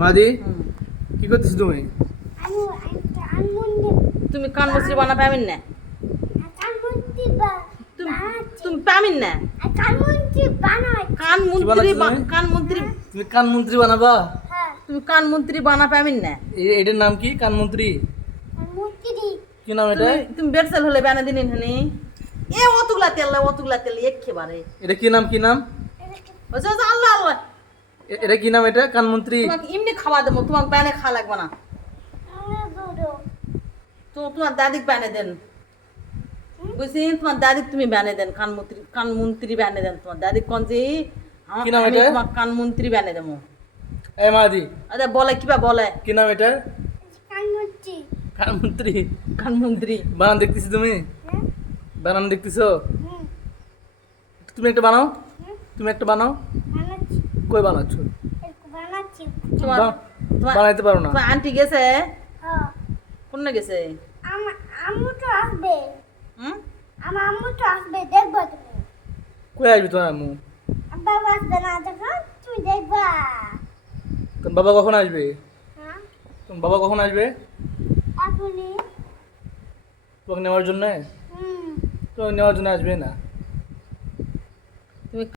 মাদি কি করতেছ তুমি? তুমি কান মুচড়ি বানা পামিন না তুমি পামিন না কান মন্ত্রী কান মন্ত্রী তুমি কান মন্ত্রী বানাবা? তুমি কান মন্ত্রী বানা পামিন না এটার নাম কি? কান মন্ত্রী কি নাম এটা? তুমি বেরসেল হলে বানা দিন এখানে এ অতগুলা তেল একেবারে এটা কি নাম? কি নাম আল্লাহ আল্লাহ এটা কি নাম? এটা কান মন্ত্রী? তোমাকে এমনি খাওয়া দেবো, তোমাকে বানে খাওয়া লাগবে না। তো তোমার দাদিক বানে দেন, বুঝছি? তোমার দাদিক তুমি বানে দেন কান মন্ত্রী বানে দেন। তোমার দাদিক কোন যে কি নাম আমি এটা? তোমার কান মন্ত্রী বানে দেবো। এই মাদি আরে বলে কিবা বলে কি নাম এটা? কান মন্ত্রী। কান মন্ত্রী বানান দেখতেছি তুমি? বানান দেখতেছো? তুমি একটা বানাও, তুমি একটা বানাও। কই বানাচ্ছো? তোমার তোমার বানাইতে পারো না? তোমার আন্টি গেছে কোন গেছে? হুম কই আসবে তোমার আম্মু? তোমার বাবা কখন আসবে? তোমার বাবা কখন আসবে তোমাকে নেওয়ার জন্য? তোমাকে নেওয়ার জন্য আসবে না?